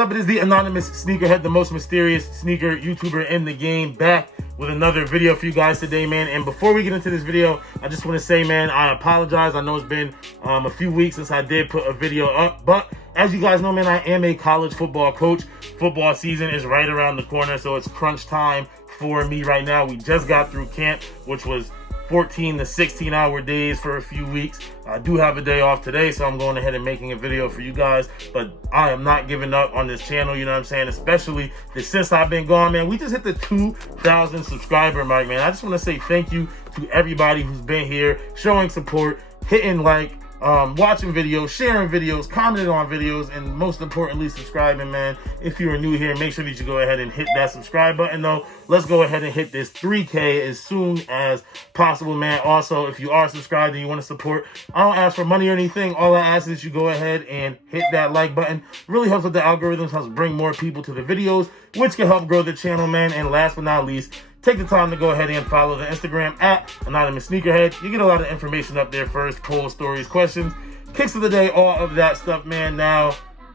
up? It is the anonymous Sneakerhead, the most mysterious sneaker YouTuber in the game, back with another video for you guys today, man. And before we get into this video, I just want to say, man, I apologize. I know it's been a few weeks since I did put a video up, but as you guys know, man, I am a college football coach. Football season is right around the corner, so it's crunch time for me right now. We just got through camp, which was 14 to 16 hour days for a few weeks. I do have a day off today, so I'm going ahead and making a video for you guys, but I am not giving up on this channel, you know what I'm saying? Especially since I've been gone, man. We just hit the 2,000 subscriber mark, man. I just want to say thank you to everybody who's been here, showing support, hitting like, watching videos, sharing videos, commenting on videos, and most importantly, subscribing, man. If you are new here, make sure that you go ahead and hit that subscribe button, though. Let's go ahead and hit this 3K as soon as possible, man. Also, if you are subscribed and you want to support, I don't ask for money or anything. All I ask is you go ahead and hit that like button. Really helps with the algorithms, helps bring more people to the videos, which can help grow the channel, man. And last but not least, take the time to go ahead and follow the Instagram at Anonymous Sneakerhead. You get a lot of information up there first, polls, stories, questions, kicks of the day, all of that stuff, man. Now,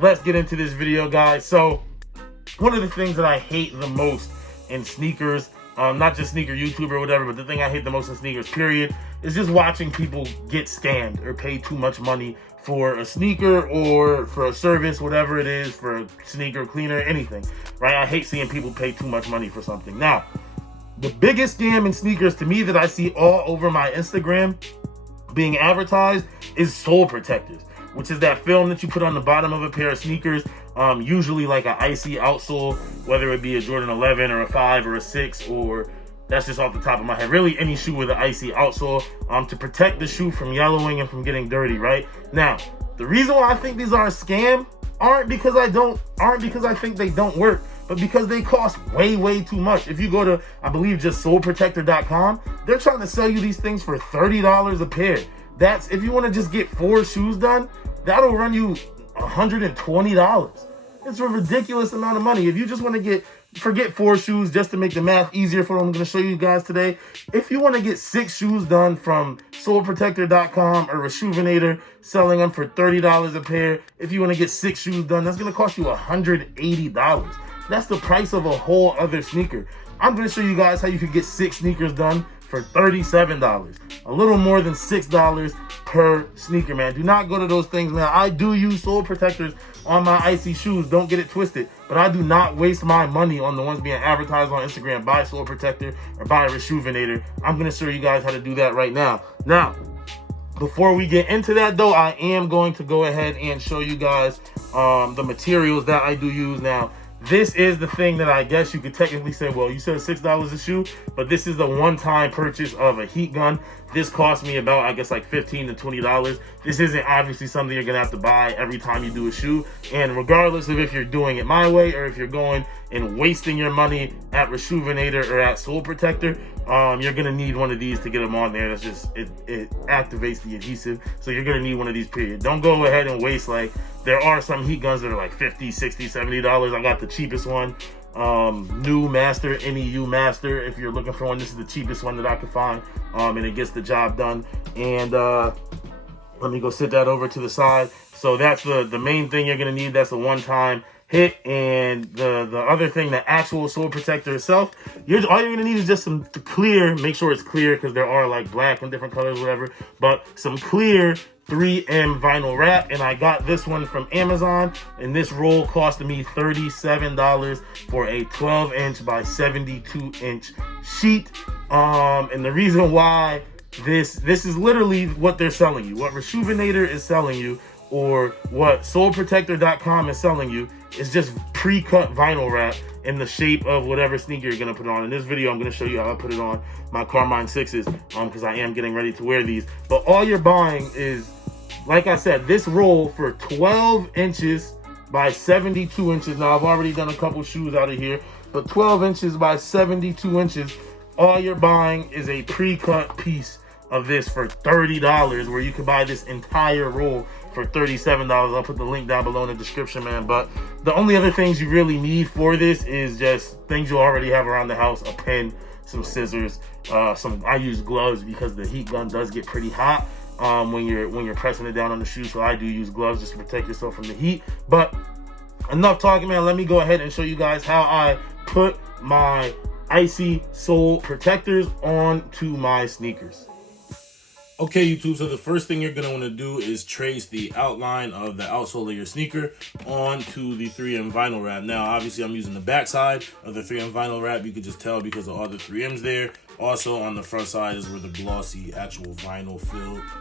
let's get into this video, guys. So, one of the things that I hate the most in sneakers, not just sneaker YouTuber or whatever, but the thing I hate the most in sneakers, period, is just watching people get scammed or pay too much money for a sneaker or for a service, whatever it is, for a sneaker cleaner, anything, right? I hate seeing people pay too much money for something. Now, the biggest scam in sneakers to me that I see all over my Instagram being advertised is sole protectors, which is that film that you put on the bottom of a pair of sneakers, usually like an icy outsole, whether it be a Jordan 11 or a 5 or a 6, or that's just off the top of my head, really any shoe with an icy outsole, to protect the shoe from yellowing and from getting dirty, right? Now, the reason why I think these are a scam aren't because I think they don't work, but because they cost way too much. If you go to, I believe, just soleprotector.com, they're trying to sell you these things for $30 a pair. That's, if you want to just get 4 shoes done, that'll run you $120. It's a ridiculous amount of money. If you just want to forget 4 shoes just to make the math easier for what I'm going to show you guys today. If you want to get 6 shoes done from soleprotector.com or Reshoevn8r, selling them for $30 a pair, if you want to get 6 shoes done, that's going to cost you $180. That's the price of a whole other sneaker. I'm going to show you guys how you could get 6 sneakers done for $37. A little more than $6 per sneaker, man. Do not go to those things, man. I do use sole protectors on my icy shoes. Don't get it twisted. But I do not waste my money on the ones being advertised on Instagram by Sole Protector or by Reshoevn8r. I'm going to show you guys how to do that right now. Now, before we get into that, though, I am going to go ahead and show you guys the materials that I do use. Now, this is the thing that I guess you could technically say, well, you said $6 a shoe, but this is the one-time purchase of a heat gun. This cost me about, I guess, like $15 to $20. This isn't obviously something you're gonna have to buy every time you do a shoe. And regardless of if you're doing it my way or if you're going and wasting your money at Reshoevn8r or at Sole Protector, you're gonna need one of these to get them on there. That's just, it activates the adhesive. So you're gonna need one of these, period. Don't go ahead and waste, like, there are some heat guns that are like $50, $60, $70. I got the cheapest one, New Master, NEU Master. If you're looking for one, this is the cheapest one that I could find, and it gets the job done. And let me go sit that over to the side. So that's the main thing you're gonna need. That's a one-time hit. And the other thing, the actual sole protector itself, all you're gonna need is just some clear, make sure it's clear, because there are like black and different colors, whatever, but some clear 3M vinyl wrap. And I got this one from Amazon, and this roll cost me $37 for a 12-inch by 72-inch sheet. And the reason why this is literally what they're selling you, what Reshoevn8r is selling you, or what soleprotector.com is selling you, is just pre-cut vinyl wrap in the shape of whatever sneaker you're gonna put on. In this video, I'm gonna show you how I put it on my Carmine 6s, because I am getting ready to wear these. But all you're buying is, like I said, this roll for 12 inches by 72 inches. Now, I've already done a couple shoes out of here, but 12 inches by 72 inches, all you're buying is a pre-cut piece of this for $30, where you can buy this entire roll for $37. I'll put the link down below in the description, man. But the only other things you really need for this is just things you already have around the house: a pen, some scissors, I use gloves because the heat gun does get pretty hot when you're pressing it down on the shoe. So I do use gloves just to protect yourself from the heat. But enough talking, man. Let me go ahead and show you guys how I put my icy sole protectors onto my sneakers. Okay, YouTube, so the first thing you're going to want to do is trace the outline of the outsole of your sneaker onto the 3M vinyl wrap. Now, obviously, I'm using the back side of the 3M vinyl wrap. You can just tell because of all the 3Ms there. Also, on the front side is where the glossy actual vinyl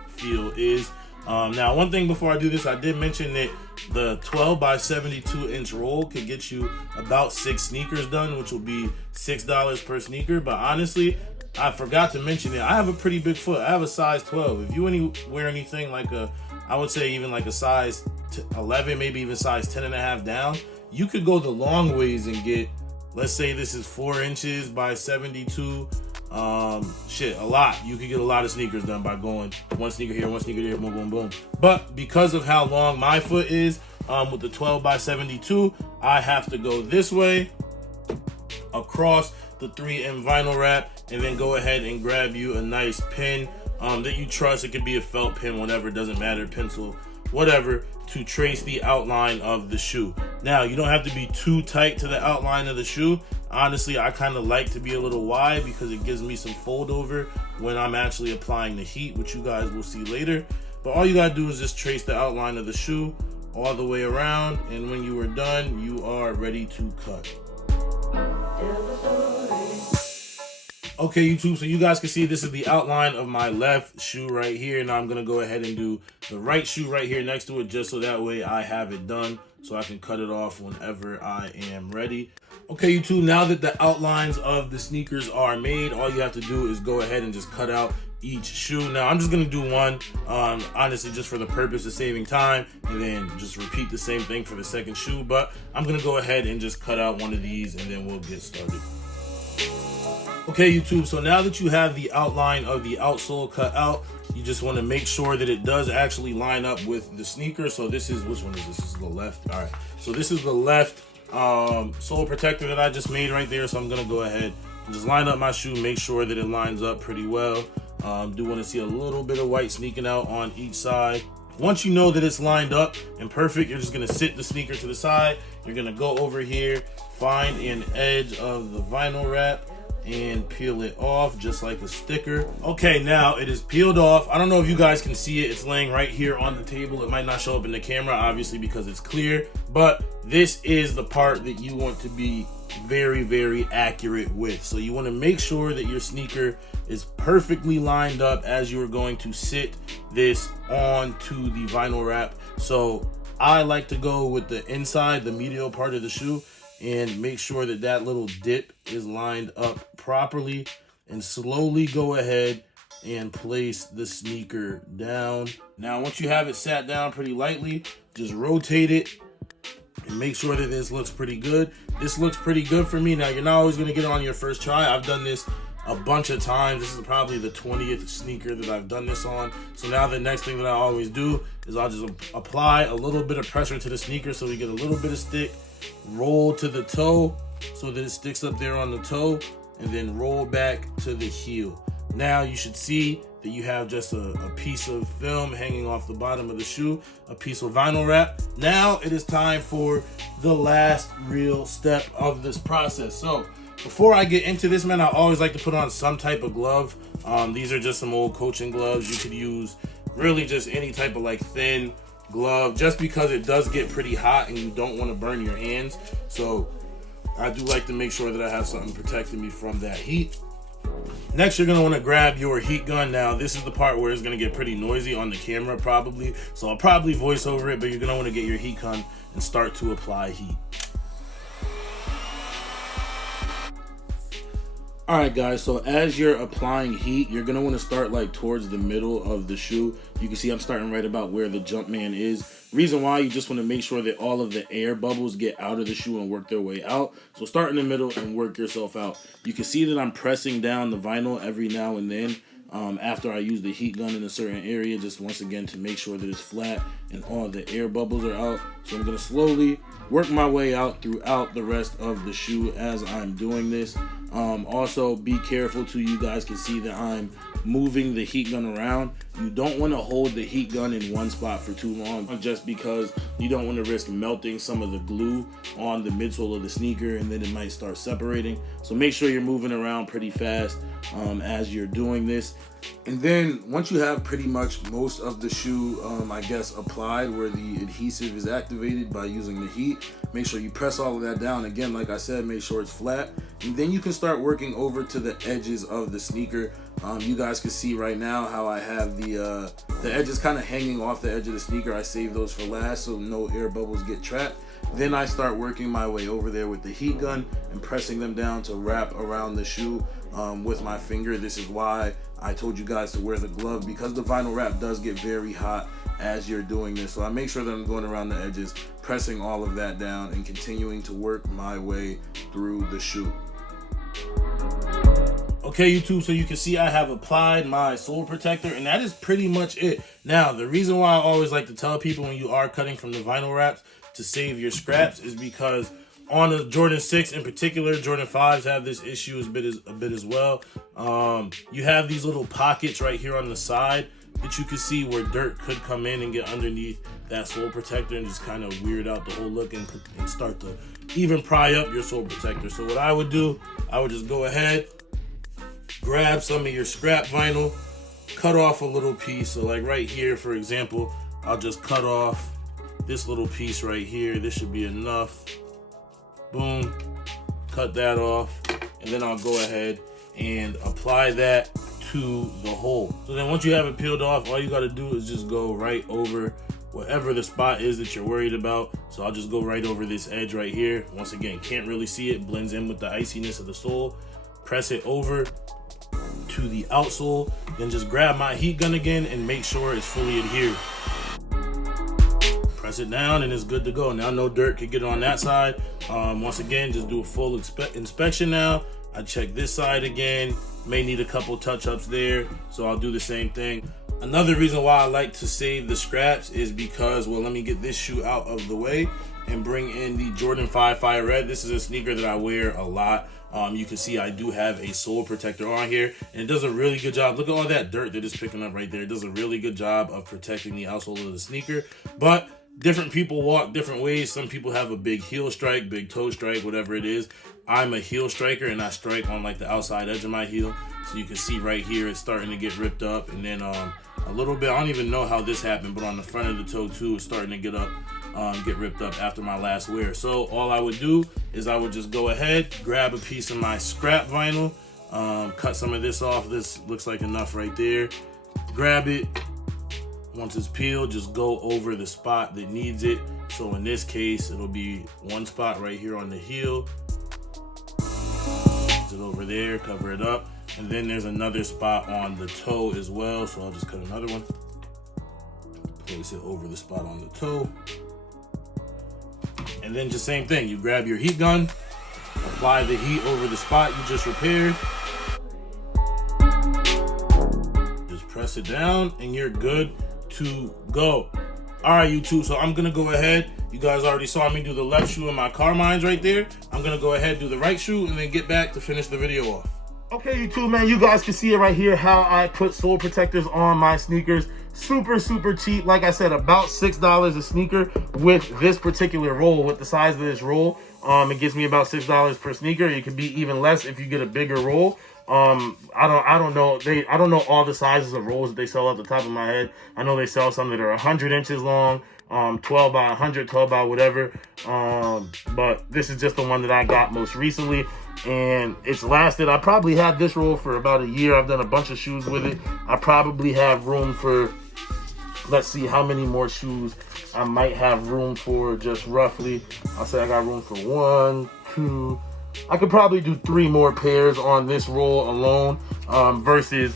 feel is. Now, one thing before I do this, I did mention that the 12 by 72 inch roll could get you about 6 sneakers done, which will be $6 per sneaker. But honestly, I forgot to mention it. I have a pretty big foot. I have a size 12. If you wear anything like I would say even like a size 11, maybe even size 10 and a half down, you could go the long ways and get, let's say this is 4 inches by 72. A lot. You could get a lot of sneakers done by going one sneaker here, one sneaker there, boom, boom, boom. But because of how long my foot is, with the 12 by 72, I have to go this way across the 3M vinyl wrap, and then go ahead and grab you a nice pin that you trust. It could be a felt pin, whatever, doesn't matter, pencil, whatever, to trace the outline of the shoe. Now, you don't have to be too tight to the outline of the shoe. Honestly, I kind of like to be a little wide because it gives me some fold over when I'm actually applying the heat, which you guys will see later. But all you gotta do is just trace the outline of the shoe all the way around, and when you are done, you are ready to cut. Okay, YouTube, so you guys can see this is the outline of my left shoe right here. Now I'm gonna go ahead and do the right shoe right here next to it, just so that way I have it done so I can cut it off whenever I am ready. Okay, YouTube, now that the outlines of the sneakers are made, all you have to do is go ahead and just cut out each shoe. Now I'm just gonna do one, honestly, just for the purpose of saving time, and then just repeat the same thing for the second shoe. But I'm gonna go ahead and just cut out one of these, and then we'll get started. Okay, YouTube, so now that you have the outline of the outsole cut out, you just want to make sure that it does actually line up with the sneaker. So this is, which one is this? This is the left. All right, so this is the left sole protector that I just made right there. So I'm gonna go ahead and just line up my shoe, make sure that it lines up pretty well. Do want to see a little bit of white sneaking out on each side. Once you know that it's lined up and perfect, you're just gonna sit the sneaker to the side. You're gonna go over here, find an edge of the vinyl wrap, and peel it off just like a sticker. Okay, now it is peeled off. I don't know if you guys can see it. It's laying right here on the table. It might not show up in the camera, obviously, because it's clear, but this is the part that you want to be very, very accurate with. So you want to make sure that your sneaker is perfectly lined up as you are going to sit this onto the vinyl wrap. So I like to go with the inside, the medial part of the shoe, and make sure that that little dip is lined up properly, and slowly go ahead and place the sneaker down. Now, once you have it sat down pretty lightly, just rotate it and make sure that this looks pretty good. This looks pretty good for me. Now, you're not always going to get it on your first try. I've done this a bunch of times. This is probably the 20th sneaker that I've done this on. So now the next thing that I always do is I'll just apply a little bit of pressure to the sneaker so we get a little bit of stick, roll to the toe so that it sticks up there on the toe, and then roll back to the heel. Now you should see that you have just a piece of film hanging off the bottom of the shoe, a piece of vinyl wrap. Now it is time for the last real step of this process. So before I get into this, man, I always like to put on some type of glove. These are just some old coaching gloves. You could use really just any type of like thin glove, just because it does get pretty hot and you don't want to burn your hands. So I do like to make sure that I have something protecting me from that heat. Next, you're going to want to grab your heat gun. Now, this is the part where it's going to get pretty noisy on the camera probably, so I'll probably voice over it, but you're going to want to get your heat gun and start to apply heat. All right, guys, so as you're applying heat, you're going to want to start like towards the middle of the shoe. You can see I'm starting right about where the Jumpman is. Reason why, you just want to make sure that all of the air bubbles get out of the shoe and work their way out. So start in the middle and work yourself out. You can see that I'm pressing down the vinyl every now and then after I use the heat gun in a certain area, just once again to make sure that it's flat and all the air bubbles are out. So I'm going to slowly work my way out throughout the rest of the shoe as I'm doing this. Also, be careful too. You guys can see that I'm moving the heat gun around, you don't want to hold the heat gun in one spot for too long, just because you don't want to risk melting some of the glue on the midsole of the sneaker, and then it might start separating. So make sure you're moving around pretty fast as you're doing this. And then once you have pretty much most of the shoe, I guess, applied where the adhesive is activated by using the heat, make sure you press all of that down. Again, like I said, make sure it's flat. And then you can start working over to the edges of the sneaker. You guys can see right now how I have the edges kind of hanging off the edge of the sneaker. I save those for last so no air bubbles get trapped. Then I start working my way over there with the heat gun and pressing them down to wrap around the shoe with my finger. This is why I told you guys to wear the glove, because the vinyl wrap does get very hot as you're doing this. So I make sure that I'm going around the edges, pressing all of that down and continuing to work my way through the shoe. Okay, YouTube, so you can see I have applied my sole protector, and that is pretty much it. Now, the reason why I always like to tell people when you are cutting from the vinyl wraps to save your scraps is because on the Jordan 6 in particular, Jordan 5s have this issue a bit as well. You have these little pockets right here on the side that you can see where dirt could come in and get underneath that sole protector and just kind of weird out the whole look and start to even pry up your sole protector. So what I would do, I would just go ahead, grab some of your scrap vinyl, cut off a little piece. So like right here, for example, I'll just cut off this little piece right here. This should be enough. Boom, cut that off. And then I'll go ahead and apply that to the hole. So then once you have it peeled off, all you gotta do is just go right over whatever the spot is that you're worried about. So I'll just go right over this edge right here. Once again, can't really see it, blends in with the iciness of the sole. Press it over to the outsole, then just grab my heat gun again and make sure it's fully adhered. Press it down and it's good to go. Now no dirt could get on that side. Once again, just do a full inspection now. I check this side again, may need a couple touch-ups there, so I'll do the same thing. Another reason why I like to save the scraps is because, well, let me get this shoe out of the way and bring in the Jordan 5 Fire Red. This is a sneaker that I wear a lot. You can see I do have a sole protector on here, and it does a really good job. Look at all that dirt that is picking up right there. It does a really good job of protecting the outsole of the sneaker, but different people walk different ways. Some people have a big heel strike, big toe strike, whatever it is. I'm a heel striker, and I strike on like the outside edge of my heel. So you can see right here, it's starting to get ripped up. And then a little bit, I don't even know how this happened, but on the front of the toe too, it's starting to get ripped up after my last wear. So all I would do is I would just go ahead, grab a piece of my scrap vinyl, cut some of this off. This looks like enough right there. Grab it. Once it's peeled, just go over the spot that needs it. So in this case, it'll be one spot right here on the heel. Put it over there, cover it up. And then there's another spot on the toe as well. So I'll just cut another one. Place it over the spot on the toe. And then just same thing, you grab your heat gun, apply the heat over the spot you just repaired. Just press it down and you're good to go. All right, YouTube, so I'm gonna go ahead. You guys already saw me do the left shoe in my Carmines right there. I'm gonna go ahead, do the right shoe, and then get back to finish the video off. Okay, YouTube, man, you guys can see it right here, how I put sole protectors on my sneakers. Super cheap. Like I said, about $6 a sneaker with this particular roll, with the size of this roll. It gives me about $6 per sneaker. It could be even less if you get a bigger roll. I don't know all the sizes of rolls that they sell off the top of my head. I know they sell some that are 100 inches long, 12 by 100, 12 by whatever. But this is just the one that I got most recently, and it's lasted. I probably had this roll for about a year. I've done a bunch of shoes with it. I probably have room for, let's see how many more shoes I might have room for, just roughly. I'll say I got room for 1, 2, I could probably do 3 more pairs on this roll alone, versus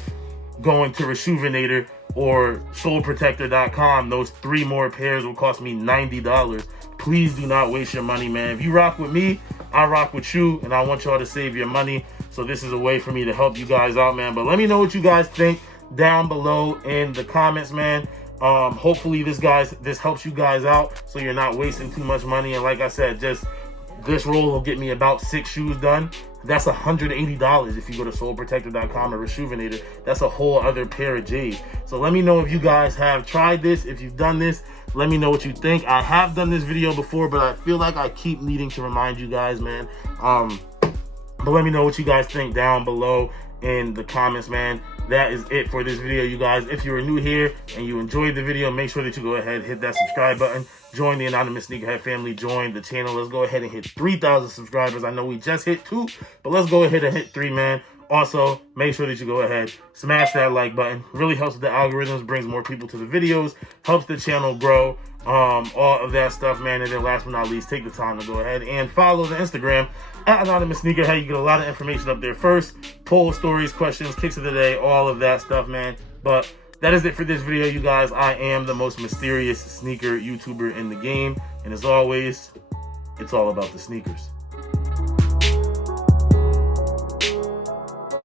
going to Rejuvenator or soleprotector.com. Those 3 more pairs will cost me $90. Please do not waste your money, man. If you rock with me, I rock with you, and I want y'all to save your money. So this is a way for me to help you guys out, man. But let me know what you guys think down below in the comments, man. Hopefully this helps you guys out so you're not wasting too much money. And like I said, just this roll will get me about 6 shoes done, That's $180 if you go to soulprotector.com or Rejuvenator. That's a whole other pair of J's. So let me know if you guys have tried this. If you've done this, let me know what you think. I have done this video before, but I feel like I keep needing to remind you guys, man. But let me know what you guys think down below in the comments, man. That is it for this video, you guys. If you are new here and you enjoyed the video, make sure that you go ahead, hit that subscribe button, join the anonymous Sneakerhead family, join the channel. Let's go ahead and hit 3,000 subscribers. I know we just hit 2, but let's go ahead and hit 3, man. Also, make sure that you go ahead, smash that like button. Really helps with the algorithms, brings more people to the videos, helps the channel grow, all of that stuff, man. And then last but not least, take the time to go ahead and follow the Instagram at Anonymous Sneakerhead. You get a lot of information up there first. Poll, stories, questions, kicks of the day, all of that stuff, man. But that is it for this video, you guys. I am the most mysterious sneaker YouTuber in the game. And as always, it's all about the sneakers.